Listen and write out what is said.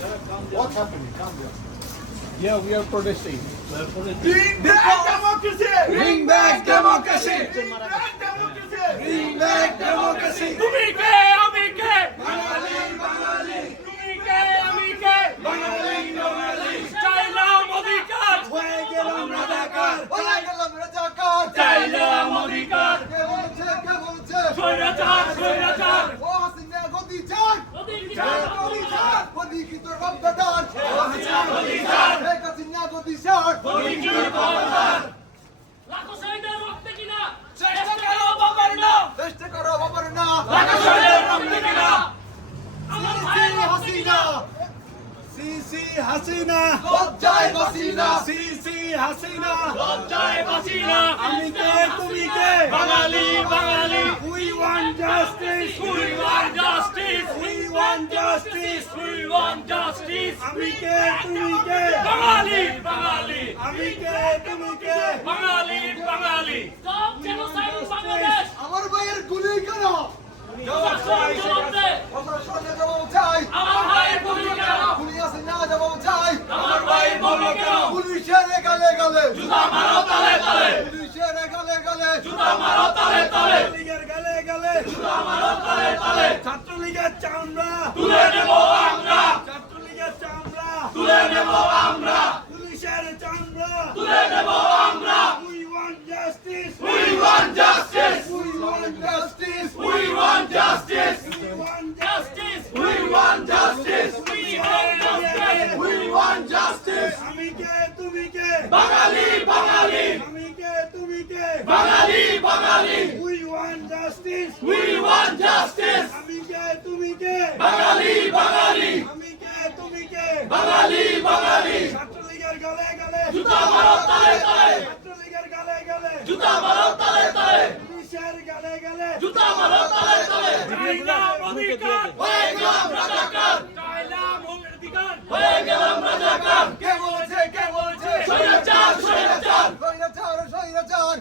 What's happening? Calm down. Yeah, we are protesting. Bring, Bring back democracy! Bring back Hasina. Hasina. CC Hasina, Lodjai Basina, CC Hasina, Lodjai Basina, Amike Tumike, Bangali, Bangali, we, we want justice, we want justice, we want justice, we want justice, Amike Tumike, Bangali, Bangali, Amike Tumike, Bangali, Bangali, Stop genocide in Bangladesh, Amar Bayer Guli Kano, Stop পুলিশের গুলি ছেড়ে গলে গলে জুতা মারো তালে তালে পুলিশের গলে গলে জুতা মারো তালে তালে ছাত্র লীগের চামড়া তুলে নেবো আমরা ছাত্র লীগের চামড়া তুলে নেবো আমরা পুলিশের চামড়া তুলে নেবো আমরা উই ওয়ান জাস্টিস উই বাঙালি বাঙালি আমি কে তুমি কে বাঙালি বাঙালি we want justice we want justice আমি কে তুমি কে বাঙালি বাঙালি আমি কে তুমি কে বাঙালি বাঙালি ছাত্রলীগের গালে গালে জুতা মারো তালে তালে ছাত্রলীগের গালে গালে জুতা মারো তালে তালে পুলিশের গালে গালে জুতা মারো তালে তালে জয় গ্রাম অধিকার জয় গ্রাম রাজাকার